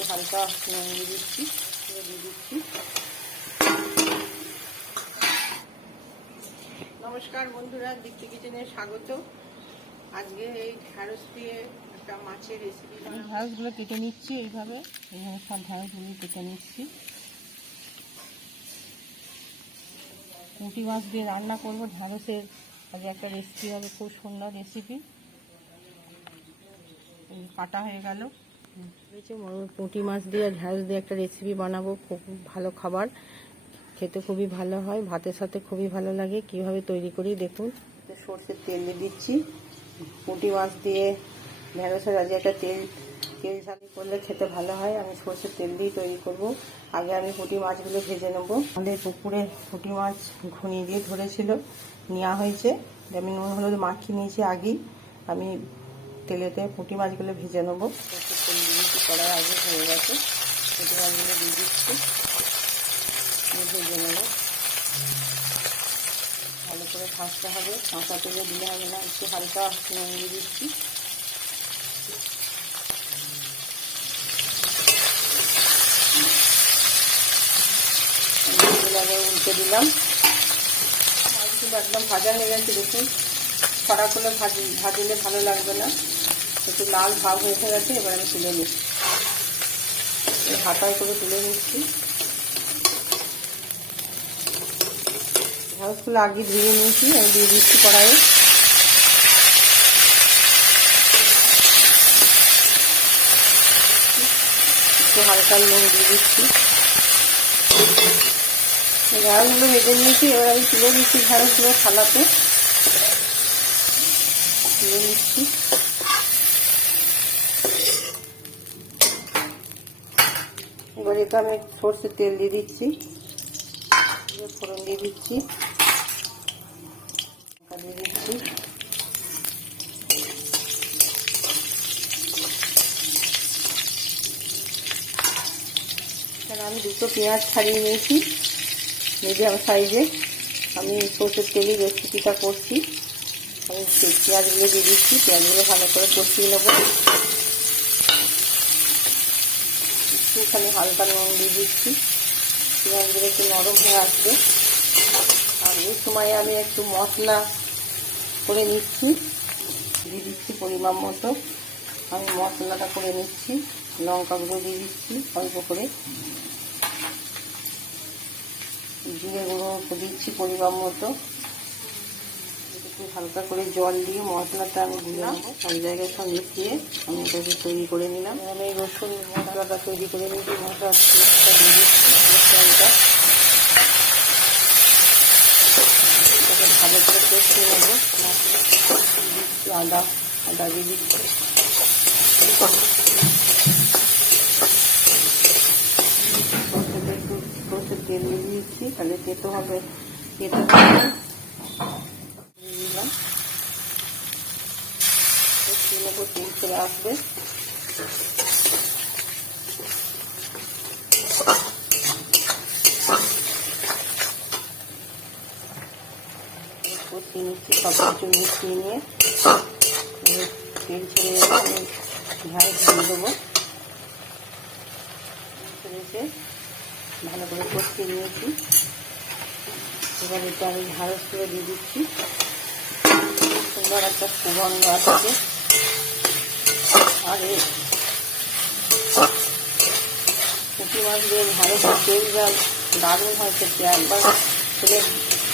একটু হালকা নুন দিয়ে দিচ্ছি দিয়ে দিচ্ছি। নমস্কার বন্ধুরা, দীপ্তি কিচেনে স্বাগত। আজকে এই ঢ্যাঁড়স দিয়ে একটা মাছের রেসিপি আমি ঢ্যাঁড়সগুলো কেটে নিচ্ছি এইভাবে। এইভাবে সব ঢ্যাঁড়সগুলো কেটে নিচ্ছি। পুঁটি মাছ দিয়ে রান্না করব। ঢ্যাঁড়সের আজ একটা রেসিপি হবে, খুব সুন্দর রেসিপি কাটা হয়ে গেল। পুঁটি মাছ দিয়ে ঢ্যাঁড়স দিয়ে একটা রেসিপি বানাবো, খুব ভালো খাবার। খেতে খুবই ভালো হয়, ভাতের সাথে খুবই ভালো লাগে। কীভাবে তৈরি করি দেখুন। সর্ষের তেল দিয়ে দিচ্ছি। পুঁটি মাছ দিয়ে ঢেঁড়সের আজকে একটা তেল তেল ঝালি করলে খেতে ভালো হয়। আমি সর্ষের তেল দিয়ে তৈরি করব। আগে আমি পুঁটি মাছগুলো ভেজে নেব। আমাদের পুকুরে পুঁটি মাছ ঘুনি দিয়ে ধরেছিল, নেওয়া হয়েছে। আমি নুন, হলুদ মাখিয়ে নিয়েছি আগেই। আমি তেলেতে পুঁটি মাছগুলো ভেজে নেব। দিয়েছি কড়াই আগে হয়ে গেছে। পুঁটি মাছগুলো দিয়ে দিচ্ছি। ভালো করে ভাজতে হবে। কাঁচা তেলে দিলে হবে না। একটু হালকা নুন দিয়ে দিচ্ছি। উল্টে দিলাম। একদম ভাজা হয়ে গেছে দেখুন। খরা করে ভাজি ভাজলে ভালো লাগবে না। একটু লাল ভাব হয়ে গেছে, এবার আমি তুলে নিচ্ছি। হাতায় করে তুলে নিচ্ছি। ঢেঁড়সগুলো আগে ধুয়ে নিয়েছি, আমি দিয়ে দিচ্ছি কড়াইয়ে। একটু হালকা নুন দিয়ে দিচ্ছি। ঢেঁড়সগুলো ভেজে নিয়েছি, এবার আমি তুলে নিচ্ছি ঢেঁড়সগুলো থালাতে। তুলে নিচ্ছি। এবার এটা আমি সর্ষের তেল দিয়ে দিচ্ছি। ফোড়ন দিয়ে দিচ্ছি। দিয়ে দিচ্ছি। আমি দুটো পেঁয়াজ ছাড়িয়ে নিয়েছি, মিডিয়াম সাইজে। আমি সর্ষের তেলের রেসিপিটা করছি। আমি পেঁয়াজগুলো দিয়ে দিচ্ছি, পেঁয়াজগুলো ভালো করে কষিয়ে নেব। একটুখানি হালকা নুন দিয়ে দিচ্ছি। পেঁয়াজগুলো একটু নরম হয়ে আসবে। আর এই সময় আমি একটু মশলা করে নিচ্ছি। দিয়ে দিচ্ছি পরিমাণ মতো। আমি মশলাটা করে নিচ্ছি। লঙ্কা গুঁড়ো দিয়ে দিচ্ছি অল্প করে। জিরে গুঁড়ো দিচ্ছি পরিমাণ মতো। হালকা করে জল দিয়ে মশলাটা আমি দিলাম সব জায়গায় সব মিশিয়ে আমি এটাকে তৈরি করে নিলাম। আমি রসুন মশলাটা তৈরি করে নিয়েছি। মশলা ভালো করে কষিয়ে নেব। দিচ্ছি আদা আদা দিয়ে দিচ্ছি। তেল দিয়ে দিয়েছি তাহলে তেতো হবে, তেতো হবে দিলাম কষিয়ে ছেড়ে আসবে। সব কিছু নিয়ে দেবো। ভালো করে কষিয়ে নিয়েছি। এবার এটা আমি ঢাড়স করে দিয়ে দিচ্ছি। সুন্দর একটা সুগন্ধ আসছে আর পুঁটি মাছ দিয়ে ঢাড়সের তেল যা দারুণ হয় খেতে একবার খেলে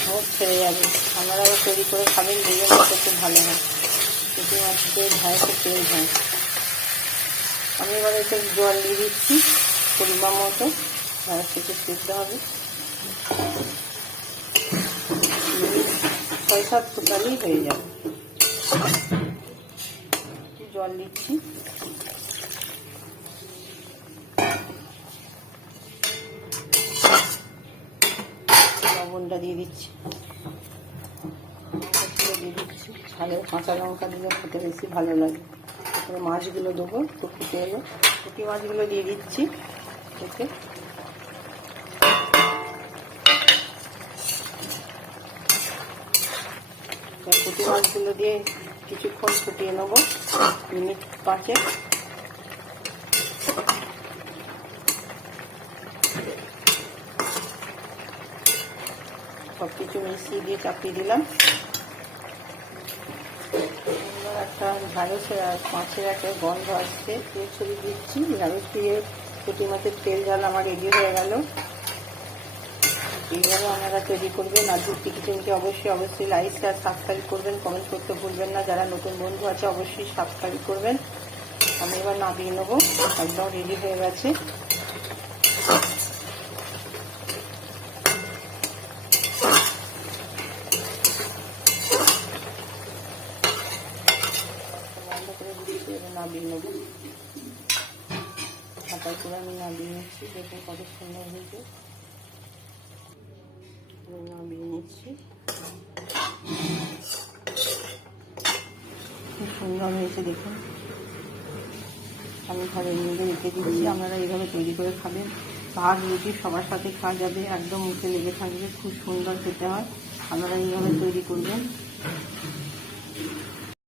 মুখ ছেড়ে যাবে আপনারা আবার তৈরি করে খাবেন খেতে খুব ভালো হয় পুঁটি মাছ দিয়ে ঢাড়সের তেল হয় আমি এবার একটু জল দিয়ে দিচ্ছি পরিমাণ মতো ঢাড়স থেকে সেদ্ধ হবে ছয় সাত ফুটালেই হয়ে যাবে জল দিচ্ছি। লবণটা দিয়ে দিচ্ছি। দিয়ে দিচ্ছি। কাঁচা লঙ্কা দিলে খেতে বেশি ভালো লাগে। তারপরে মাছগুলো দেবো একটু ফুটে এলো পুঁটি মাছগুলো দিয়ে দিচ্ছি। এতে। পুঁটি মাছগুলো দিয়ে কিছুক্ষণ ফুটিয়ে নেব, মিনিট পাঁচে সব কিছু মিশিয়ে দিয়ে চাপিয়ে দিলাম। একটা ঢাড়সের মাছের একটা গন্ধ আসছে ছড়িয়ে দিচ্ছি। ঢাড়স দিয়ে পুঁটি মাছের তেল জাল আমার রেডি হয়ে গেল। এইভাবে আপনারা তৈরি করবেন আর দুটি কিচেনকে অবশ্যই অবশ্যই লাইক আর সাবস্ক্রাইব করবেন কমেন্ট করতে ভুলবেন না। যারা নতুন বন্ধু আছে, অবশ্যই সাবস্ক্রাইব করবেন। আমি এবার না নামিয়ে নেব। একদম রেডি হয়ে গেছে। নামিয়ে নেব। হাতার করে আমি নিচ্ছি। দেখুন কত সুন্দর হয়েছে। নামিয়ে খুব সুন্দর হয়েছে দেখুন। আমি রেখে আপনারা এইভাবে তৈরি করে খাবেন। ভাত সবার সাথে খাওয়া যাবে, একদম লেগে থাকবে, খুব সুন্দর খেতে হয়। আপনারা এইভাবে তৈরি করবেন।